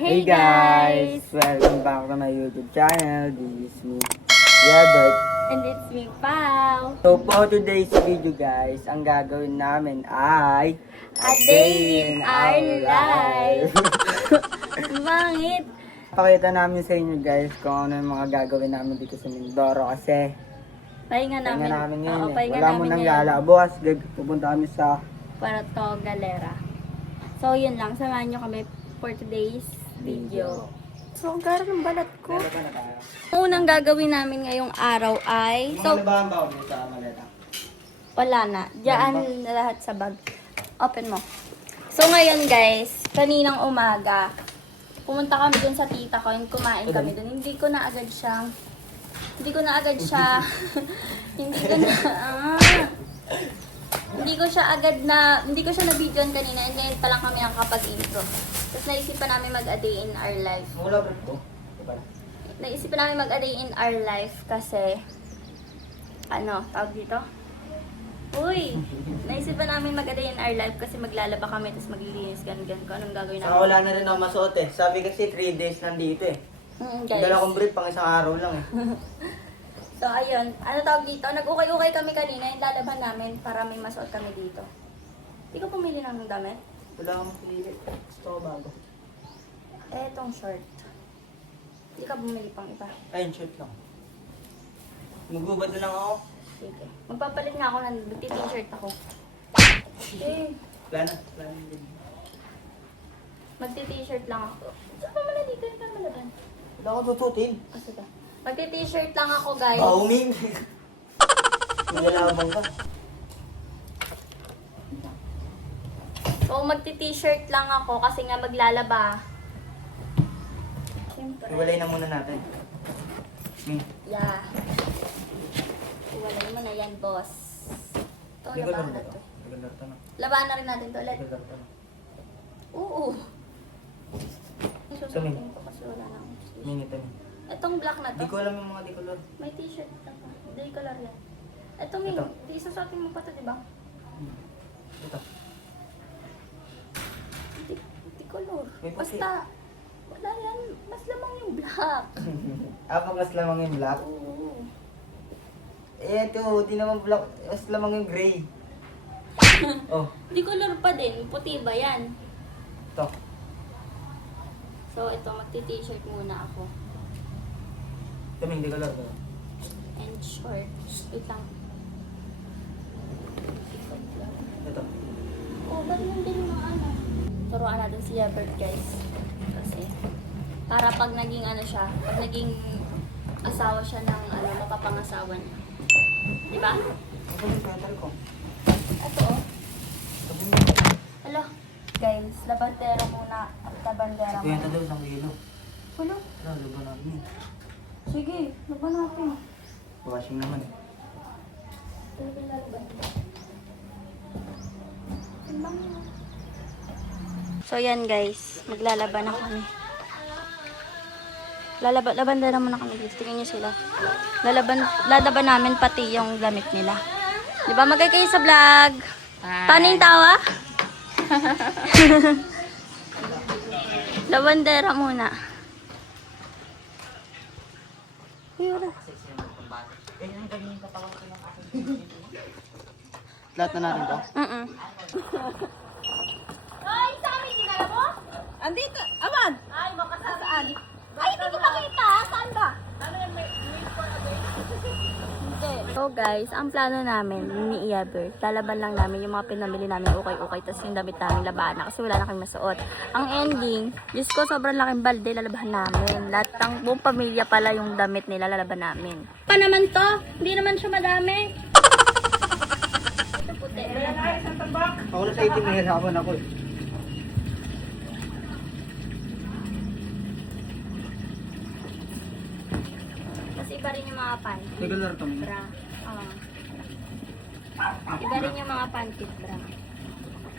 Hey guys! Welcome back to my YouTube channel. This is me, Yabert. And it's me, Pao. So for today's video guys, ang gagawin namin ay A day in our life. Bakit? Pakita namin sa inyo guys kung ano yung mga gagawin namin dito sa Mindoro kasi Pahinga pahinga namin. namin ngayon Oo, eh. pahinga Wala mo namin nang ngayon. gala. Bukas pupunta kami sa Puerto Galera. So, yun lang. Samahan nyo kami for today's video. So, ang gara ng balat ko. Meron pa na tayo. Ang unang gagawin namin ngayong araw ay... Mga So, ba ang bawal mo sa maleta? wala na. Diyan na lahat sa bag. Open mo. So, ngayon guys, kaninang umaga, pumunta kami dun sa tita ko and kumain kami dun. Hindi ko na agad siya, hindi ko na na-videoan kanina and then pa lang kami nakakapag-intro. Tapos naisipan namin mag-a day in our life. Wala ba ito? Naisipan namin mag-a day in our life kasi, tawag dito? Uy! Naisipan namin mag-a day in our life kasi maglalaba kami tapos maglilinis ganun kung anong gagawin Saka namin. wala na rin ako masuot eh. Sabi kasi 3 days nandito eh. Guys. Dala kong brief pang isang araw lang eh. So, ayun. Tawag dito? Nag-ukay-ukay kami kanina. Yung lalaban namin para may masuot kami dito. Hindi ko pumili ng damit. Wala akong pili. Gusto ko bago. Etong short. Hindi ka bumili pang iba. Ayun, shirt lang. Magbubad na lang ako. Sige. Magpapalit nga ako ng t-shirt ako. Eh, Plana din. magti-t-shirt lang ako. Saan pa mala dito? Yung malaban? Wala akong tututin. Sige. Magti-t-shirt lang ako, guys. Bauming! Nilalabang ka. So, magti-t-shirt lang ako kasi nga maglalaba. Siyempre. Iwalay na muna natin. Yeah. Iwalay mo na yan, boss. Ito, labahan na to. Labahan na rin natin to ulit. Oo. Samin. Isusutin ko kasi wala na akong t-shirt. Minute na. Itong black na to. Di ko alam yung mga decolor. May t-shirt na to. Day color yan. Ito, Ming. Ito. Isusutin mo pa to, di ba? Ito. Day color. May puti. Basta, wala yan. Mas lamang yung black. Pag mas lamang yung black. Oo. Eh, ito. Di naman black. Mas lamang yung gray. Oh, Day color pa din. Puti ba yan? ito. So, ito. Magti-t-shirt muna ako. Kaming decolor. And short. Wait lang. Ito. Oh, ba't yung din mga Turuan natin si Yabert, guys. Kasi, para pag naging pag naging asawa siya ng mapapangasawa niya. Diba? Ito yung sweater ko. Ito, oh. Alo, guys, labandera muna. Labandera Ito yung muna. daw, 1 kilo. Alo, Ano, lubo namin. sige, laban natin. Washing naman. Talaga lalaban. So yan guys, maglalaban na kami. Labandera muna kami guys. Tingnan nyo sila. Lalaban namin pati yung damit nila. Diba magay kayo sa vlog? Paano yung tawa? Labandera muna. Yura. Lahat na natin to? Ay, sa amin dinala mo? Andito, aman! Ay, baka saan? Ay, hindi ko makita. Saan ba? So guys, ang plano namin ni Iabert, lalaban lang namin yung mga pinamili namin ukay-ukay, tapos yung damit namin labahan na kasi wala na kami masuot. Ang ending, Diyos ko, sobrang laking balde lalabahan namin. Lahat ng buong pamilya pala yung damit nila lalaban namin. Pa naman to? Hindi naman siya madami. Ito puti. Ako na sa itim, nahirapan ako eh. Kasi iba rin yung mga panty. Decolor to. Bra. Iba rin yung mga panty bra.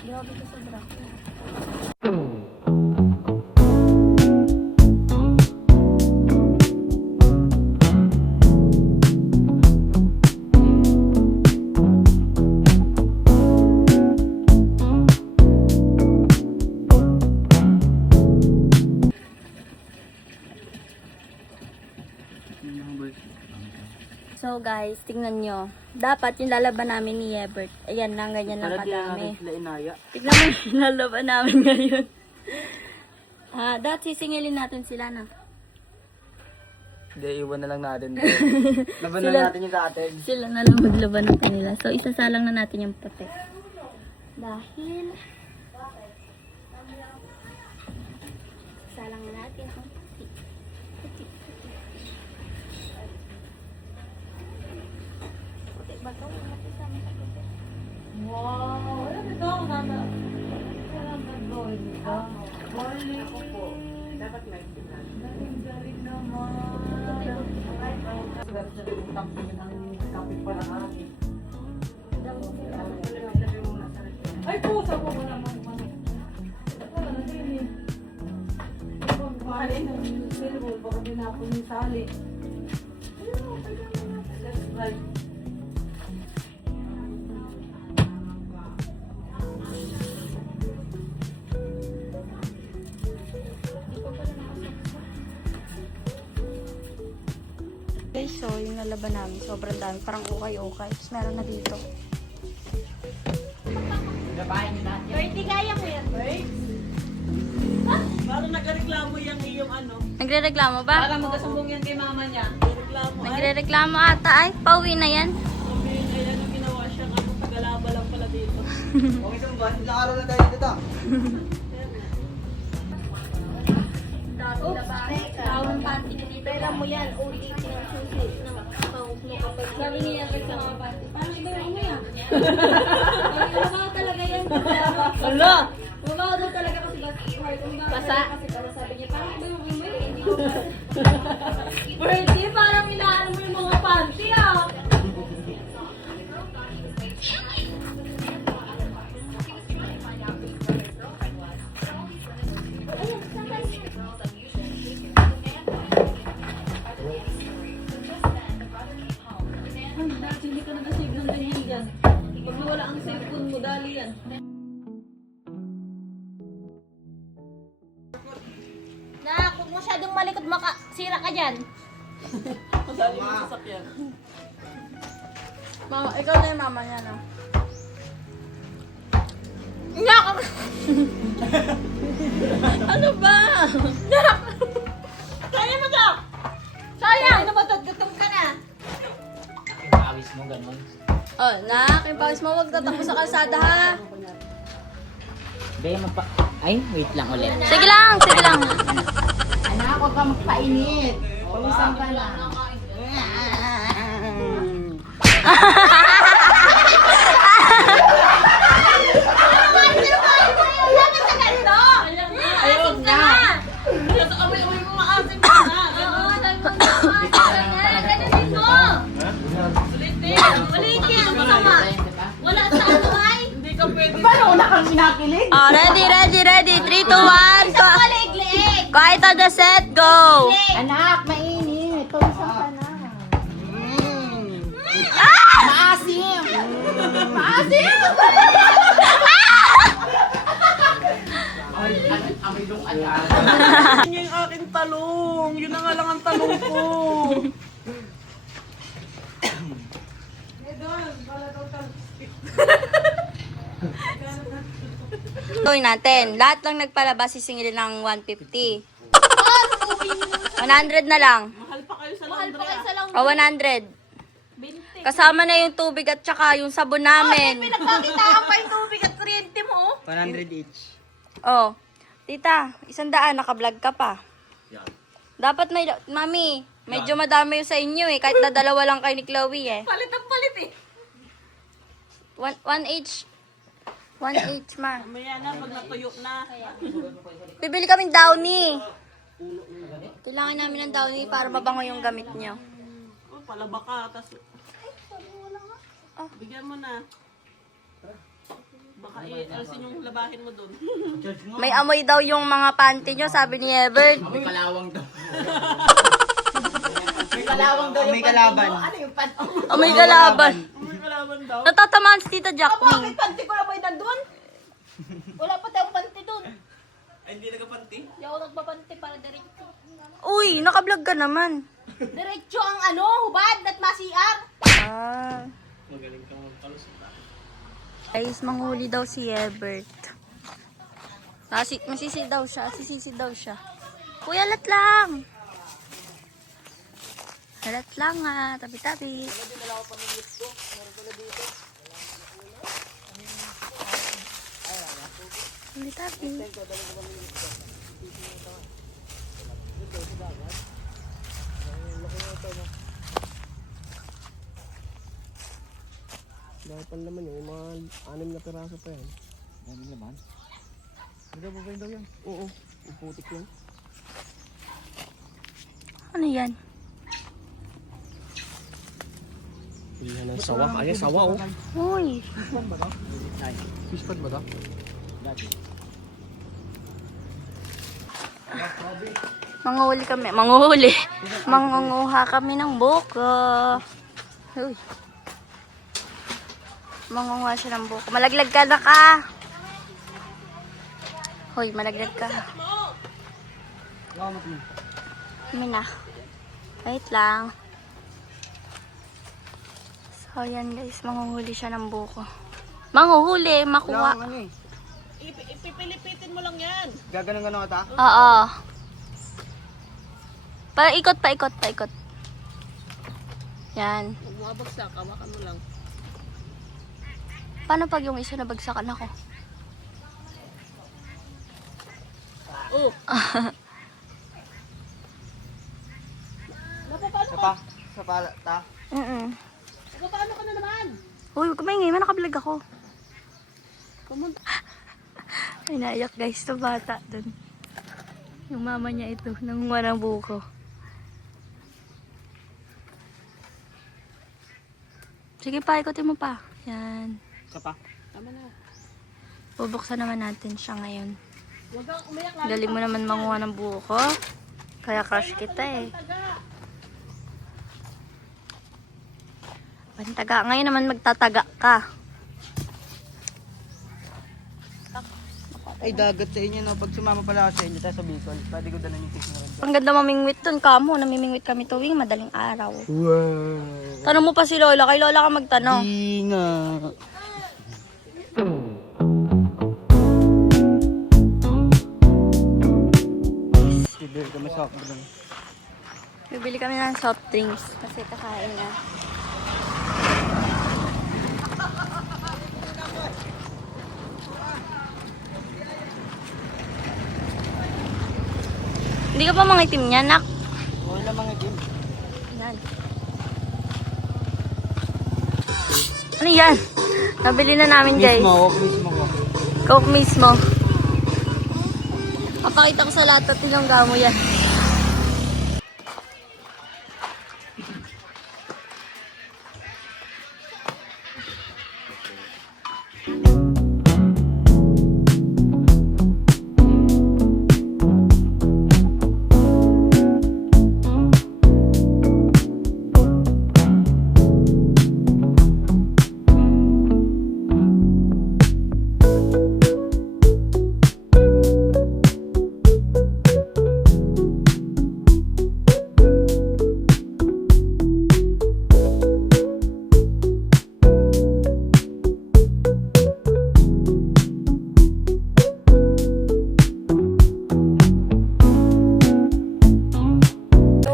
Grabe ko sa bra ko. So guys, tingnan nyo. Dapat yung lalaban namin ni Ebert. Ayan lang, ganyan lang kadami. Tignan mo yung lalaban namin ngayon. Dahil sisingilin natin sila na. Hindi, iwan na lang natin. Laban na natin yung sa atin. Sila na lang maglaban ng kanila. So isasalang na natin yung puti. Dahil salang na natin ang puti. Puti. Puti ba ito? Puti sa amin sa puti. Wow! Ano ito? Mama. Walang gagawin ito. Ako po. Dapat may galing naman. Ay po, sa mo naman. Wala na din eh. Bali ng silver, baka dinapon yung sali. That's right. Guys, so yung lalaban namin, sobrang dami. Parang ukay-ukay. Tapos meron na dito. Hindi kaya mo yan, Bert? Parang nagreklamo yung iyong ano. Nagre-reklamo ba? Para magkasumbong yan kay mama niya. Reklamo ay. Nagre-reklamo ata. Ay, pauwi na yan. Sabihin ay ano ginawa siya. Ako tagalaba lang pala dito. Okay, so ba? Ilang araw na tayo dito. Tawang panty ko dito. Pera mo yan. Ulit yung susi. Sabi niya sa mga panty. Parang iba yung ano yan. Mabaho talaga yan. Wala! Mabaho daw talaga kasi basa. Kasi para sabi niya, parang iba yung imo eh. Hindi ko Bertie, parang ilaano mo yung mga panty ah! Hindi ka nag-save ng ganyan dyan. Pag nawala ang cellphone mo, dali yan. Na, kung masyadong malikot, sira ka dyan. Madali mo sa sasakyan. Mama, ikaw na yung mama niya, no? Ano ba? Kaya mo to! Sayang! Ano ba to? Gutom ka na. Awis mo, ganun. Oh, nak, yung pawis mo, huwag tatakbo sa kalsada, ha? Hindi, Ay, wait lang ulit. Sige lang, sige lang. Anak, huwag kang magpainit. Pawisan ka na. Dapat sa ganito! Ayaw na! Kasi amoy-amoy mo maasim ka na. Oo, sabi mo na. Ganun mo! Ulitin! Ang masama! Wala sa ano ay? Hindi ka pwede. Paano una kang pinakilig? Oh, ready, ready, ready. 3, 2, 1. Isang malig-liig! Kahit on the set, go! Anak, mainit. Pawisan ka na. Maasim! Maasim! Yun yung aking talong. Yun na nga lang ang talong ko. Gawin natin. Lahat lang nagpalabas, sisingilin ng 150. 100 na lang. Mahal pa kayo sa Mahal pa kayo laundry. sa lang. O, 100. Kasama na yung tubig at saka yung sabon namin. Pinagkakitaan pa yung tubig at kuryente mo. 100 each. Oh, tita, 100, naka-vlog ka pa. Dapat may, mami, medyo madami yung sa inyo eh. Kahit na dalawa lang kayo ni Chloe eh. Palit ang palit eh. One each. One each, ma. Mamaya na, pag natuyo na. Bibili kaming downy. Kailangan namin ng downy para mabango yung gamit nyo. Oh, palaba ka. Tas... Bigyan mo na. Baka i-alsin yung labahin mo dun. May amoy daw yung mga panty nyo, sabi ni Ebert. May kalawang daw. May kalawang daw May kalaban. Ano yung pan? Amoy kalaban. May kalaban daw. Natatamaan si Tita Bakit Jackming. panty ko na ba nandun? Wala pa tayong panty dun. Ay, hindi nagkapanti. Hindi ako nagpapanty para diretso. Uy, naka-vlog ka naman. Diretso ang ano, hubad at masiar. Ah. Magaling kang magpalusot. Guys, manghuli daw si Ebert. Masisi daw siya. Sisisi daw siya. Kuya, alat lang. Alat lang nga. Tabi-tabi. Tabi-tabi. Dahil pa naman yung mga 6 na piraso pa yan. 6 naman? Hindi ba daw yan? Oo, yung putik yun. Ano yan? Pilihan ng sawa. Ayan, sawa oh. Uy. Fish pad ba ito? Manguhuli kami. Manguhuli. Mangunguha kami ng buko. Uy. Mangunguha siya ng buko. Malaglag ka na ka. Hoy, malaglag ka. Kami na. Wait lang. So, yan guys. Manguhuli siya ng buko. Manguhuli. Makuha. Ano eh. Ipipilipitin mo lang yan. Gaganon-ganon ka ta? Oo. Paikot, paikot, paikot. Yan. Huwag mo abagsak, hawakan mo lang. Paano pag yung isa nabagsakan ako? Oh, Sa pa, ta? paano ka na naman? Uy, huwag ka maingay. Nakablog ako. Pumunta. Ay, naiyak guys. Ito bata dun. Yung mama niya ito. Nangunga ng buko. Sige pa, ikotin mo pa. Yan. Sa pa? Tama na. Bubuksan naman natin siya ngayon. Huwag kang umiyak lang. Galing mo naman manguha ng buko. Kaya crush kita eh. Pantaga. Ngayon naman magtataga ka. Ay, dagat sa inyo, no? Pag sumama pala ako sa inyo, tayo sa Bicol, pwede ko dala yung fish na rin. Ang ganda mamingwit dun, kamo. Namimingwit kami tuwing madaling araw. Wow! Tanong mo pa si Lola. Kay Lola ka magtanong. Di nga. Bibili kami soft drink. Bibili kami ng soft drinks. Kasi kakain na. Hindi ka pa mangitim niya, nak. Okay lang mga game. Yan. Ano yan? Nabili na namin, guys. Mismo ko. Coke mismo. Papakita ko sa lahat at yung gamo yan.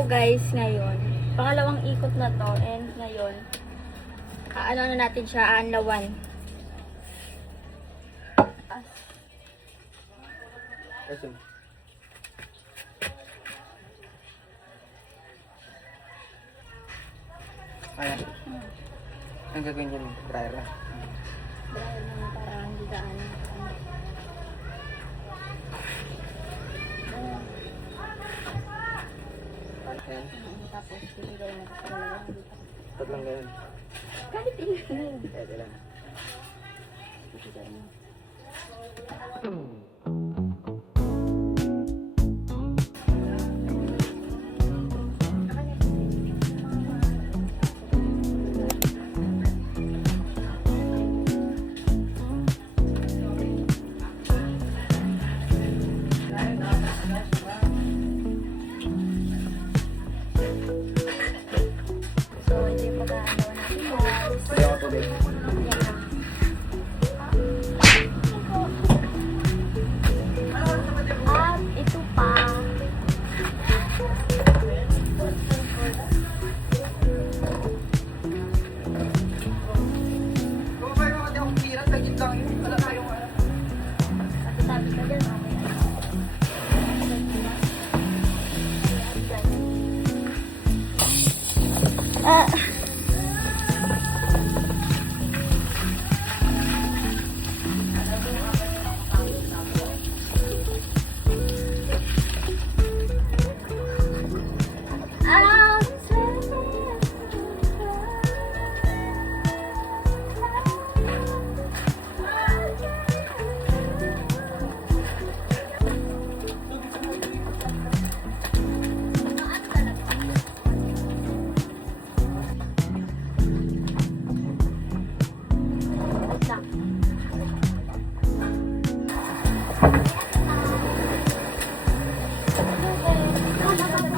Guys, ngayon, pangalawang ikot na to, and ngayon, ano na natin siya, aanlawan. Kasi. Ayan. Ang gagawin dyan, dryer na. Dahil naman para hindi daanan. Ayan. Tapos, bibigay na sa lalagyan dito. Tatlong ganyan. Kahit yun. Pwede lang. So, ito yung pag-aalawa natin.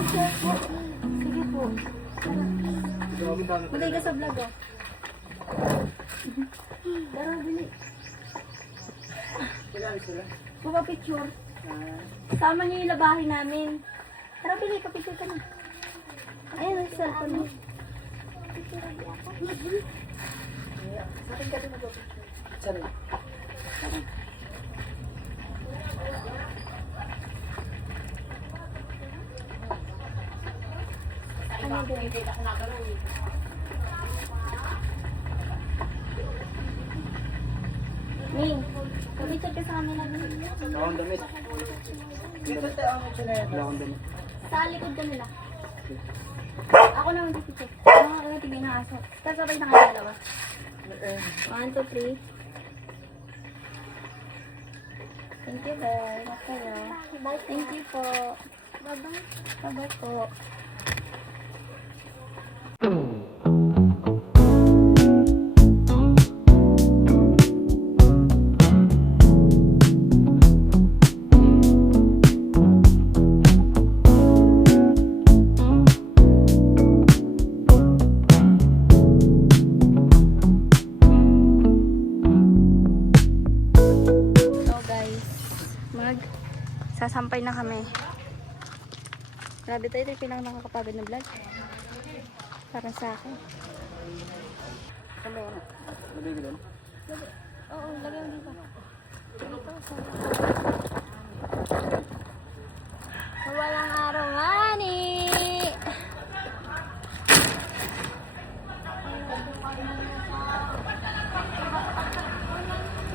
Sige po. Magay ka sa vlog oh. Tara, bili. Pupapicture. Sama niyo yung labahin namin. Tara, bili. Papicture ka na. Ayun, ang cellphone mo. Ano din? Ming, papicture ka sa kanila. Akong damit. Dito tayo ang chinela. Wala akong damit. Sa likod ka nila. Ako naman pipicture. Ano nga tingin ng aso. Kasabay na kayo dalawa. 1, 2, 3. Thank you, guys. Kayo. Thank you po. Bye-bye. Bye-bye po. Sasampay na kami. Grabe tayo, ito yung pinang nakakapagod na vlog. Para sa akin. Saan ba ano? Lagay ko doon? Oo, lagay mo dito. Dito, walang araw nga ni.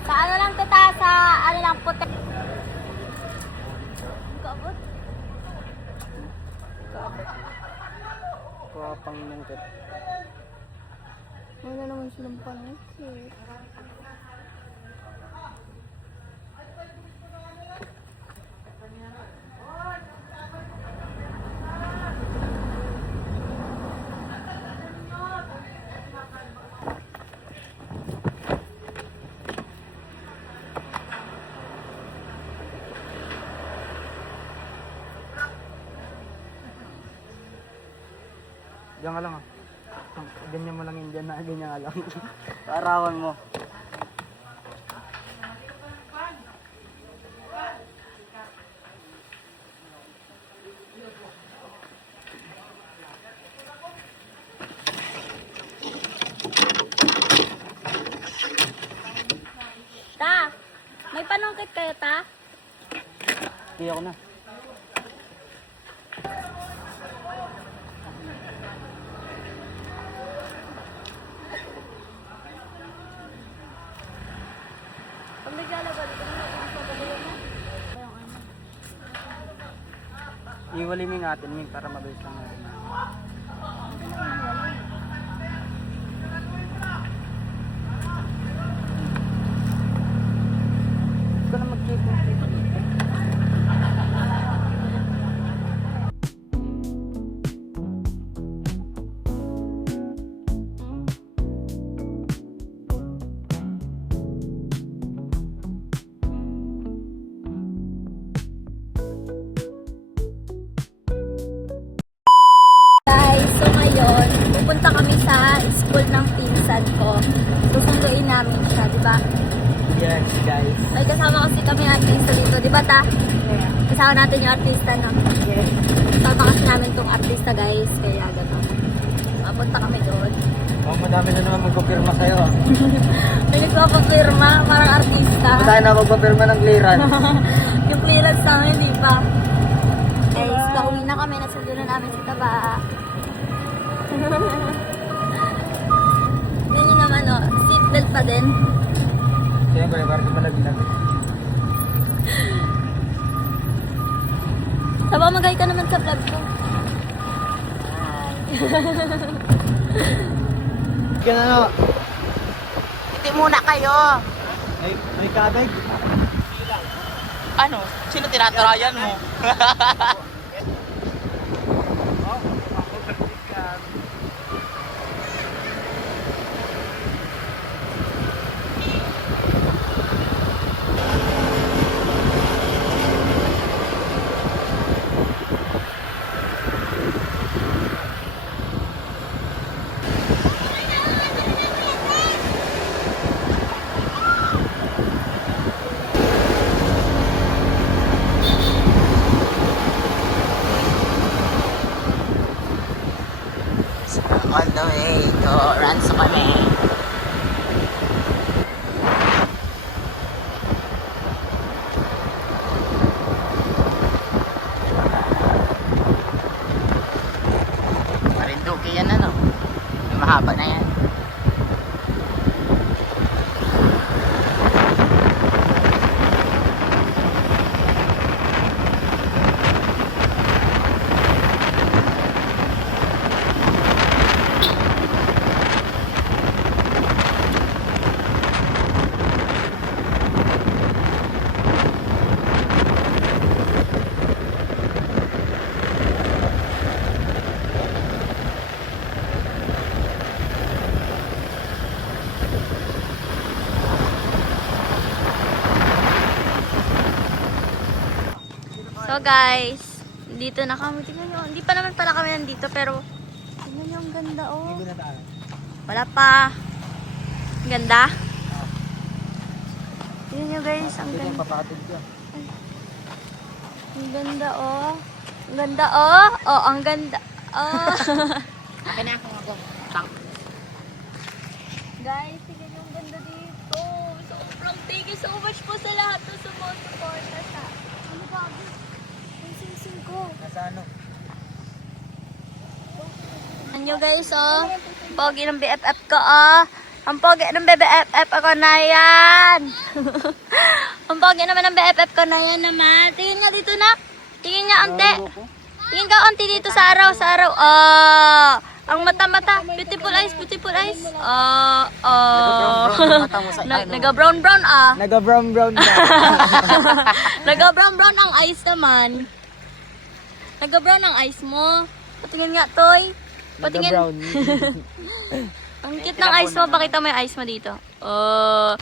Sa ano lang tata, sa ano lang puti. Kabot. Kapang nangkit. Wala naman silang panit. Diyan ka lang ah. Ganyan mo lang yun dyan na, ganyan ka lang. Paarawan mo. Ta, may panungkit kayo ta? Hindi ako na. Pag naglalabas, ito na magpapagawa na. Iwalay mo yung atin, Ming, para mabilis lang natin. Ito na mag-keep mo. Guys, so ngayon, pupunta kami sa school ng pinsan ko. Susunduin namin siya, di ba? Yes, guys. May kasama kasi kami artista dito, di ba ta? Kasama natin yung artista, no? Yes. Kasama kasi namin tong artista, guys. Kaya gano'n. Mapunta kami doon. Oh, madami na naman magpapirma sa'yo. May nagpapapirma, parang artista. Tayo na magpapirma ng clearance. Yung clearance namin, di pa. Guys, pauwi na kami. Nasundo na namin si Taba. Yan yun naman, no? Seatbelt pa din. Siyempre, parang malaglag. Taba, magay ka naman sa vlog ko. Yan ano? Hindi muna kayo. May kabig. Ano? Sino tinatarayan mo? On the way to Ranso kami. Marinduque yan ano. Yung mahaba na yan. So guys, dito na kami. Tingnan nyo, hindi pa naman pala kami nandito pero tingnan nyo, ang ganda oh. Wala pa. Ang ganda. Tingnan nyo guys, ang ganda. Ang ganda oh. Ang ganda oh. Oh, ang ganda. Oh. Akin na ako. Guys, tingnan nyo, ang ganda dito. Sobrang thank you so much po sa lahat ng sumusuporta sa. Ano ba? Ang sing-sing ko. Nasa ano? Ano guys, oh. Ang pogi ng BFF ko, oh. Ang pogi ng BFF ako na yan. Ang pogi naman ng BFF ko na yan naman. Tingin nga dito na. Tingin nga, ante. Tingin ka, ante, dito sa araw, sa araw. Oh. Ang mata-mata. Beautiful eyes, beautiful eyes. Oh, oh. Naga-brown-brown, ah. Naga-brown-brown na. Naga-brown-brown ang eyes naman. Naga-brown ang eyes mo. Patingin nga, Toy. Patingin. Naga-brown. Ang cute ng eyes mo. Pakita mo yung eyes mo dito. Oh.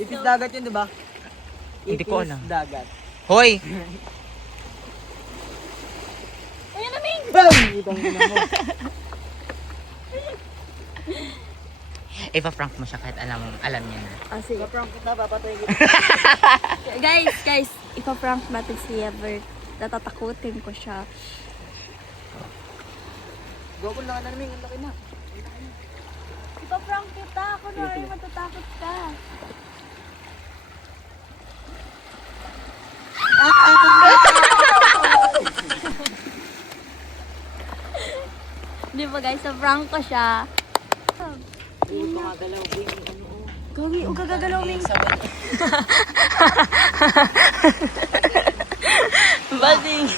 Ipis dagat yun, di ba? Hindi ko alam. Ipis dagat. Hoy! Ayun na, Ming! Bang! Itong ina mo. Ipa-prank mo siya kahit alam niya na. Ah, sige. Prank kita, papatay kita. Guys, ipaprank natin si Ever. Natatakutin ko siya. Gokul na ka na namin, ang laki na. Ipaprank kita. Kunwari matatakot ka. Di ba guys, sa-prank ko siya. Gagi, huwag ka gagalaw, Ming. Bading.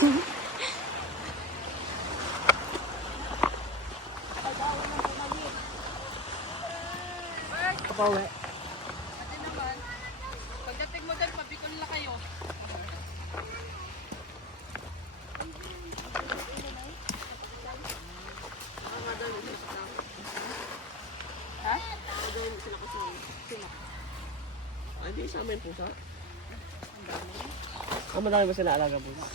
Kapawi. Pagdating mo dyan, pabikol na kayo. Ay, di sa amin pusa. Ang madami ba sila alaga pusa?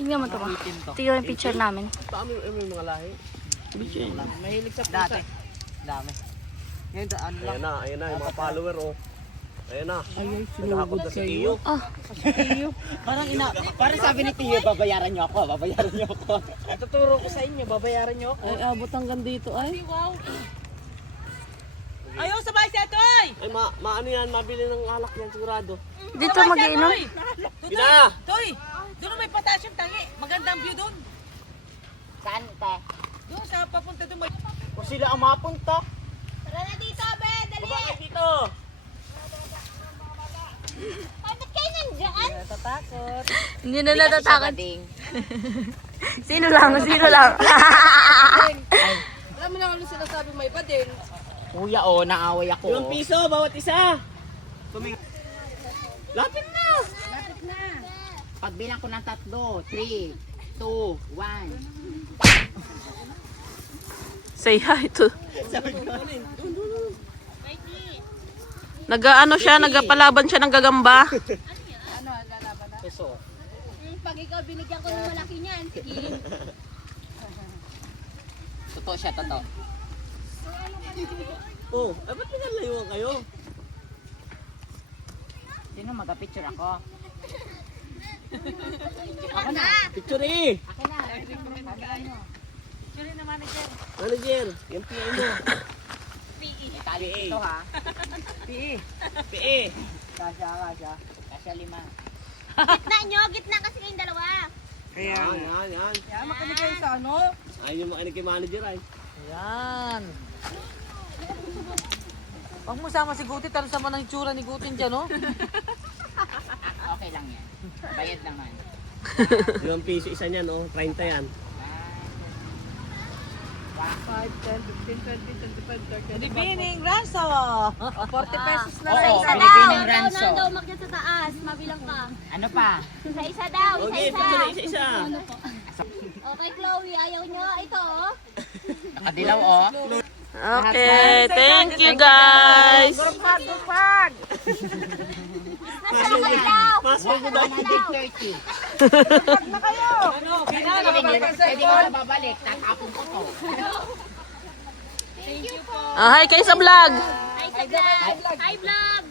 Tingnan mo ito ba? Tingnan mo yung picture namin. Dami yung mga lahi. Mahilig sa pusa. Dati. Dami. Ngayon, ano lang. Ayan na yung mga follower oh. Ayun na. Ay, sinugod na si Tiyo. Parang sabi ni Tiyo, babayaran niyo ako. Tuturo ko sa inyo, babayaran niyo ako. Ay, abot hanggang dito ay. Ayaw, sabay si Atoy! Ay, maano yan, mabili ng alak yan sigurado. Dito mag-iinom. Pina! Toy! Doon may pataas yung tangi. Magandang view doon. Saan te? Doon sa papunta doon. Kung sila ang mapunta. Tara na dito, be! Dali! Bakit dito? Ay, ba't kayo nandyan? Natatakot. Hindi na natatakot. Sino lang? Alam mo na kung sinasabi may bading. Kuya naaway ako. 5 piso bawat isa. Lapit na! Pagbilang ko ng 3, 2, 1. Say hi to. Nag-ano siya, nagpalaban siya ng gagamba. Piso. Pag ikaw binigyan ko ng malaki niyan, sige. Totoo siya, totoo. Oh, ay ba't pinalayuan kayo? Sino mag-picture ako? Ako na. Picture eh! Ako na. Manager, yung PA mo. Itali ito ha. PA. Kasya. Kasya 5. Gitna kasi kayong dalawa. Yan. Kaya makinig kayo sa ano? Ayun yung makinig kay manager ay. Yan. Huwag mo sama si Gutit, talo sama ng itsura ni Gutin dyan, no? Okay lang yan. Bayad naman. 5 piso isa niyan, oh. 30 yan. 5, 10, 15, 20, 25, 30. Dibining ranso! 40 pesos na Oo, lang. Isa Pilipinong daw, ikaw ranso. na daw umakyat sa taas. Mabilang ka. Ano pa? Isa daw, Okay, picture na isa-isa. Okay, Chloe, ayaw nyo. Ito, oh. Nakadilaw oh. Okay, thank you guys. Gurpag! Nasa daw. Masway mo daw. 130. Ano, Bina, Pwede ko na babalik. Tatapon ko to. Hi kayo sa vlog. Hi, vlog. Hi, vlog.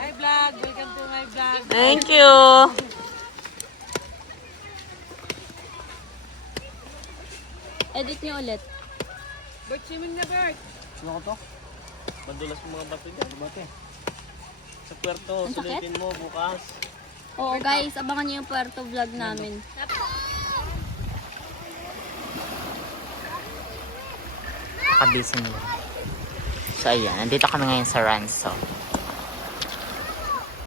Hi, vlog. Welcome to my vlog. Thank you. Edit nyo ulit. Bird swimming na, Bird. Ano ko to? Madulas yung mga bato dyan. Bate. Sa puerto, Ang sakit? sulitin mo bukas. Oo guys, abangan nyo yung Puerto vlog namin. Nakabisi nila. So ayan, nandito kami ngayon sa Ranso.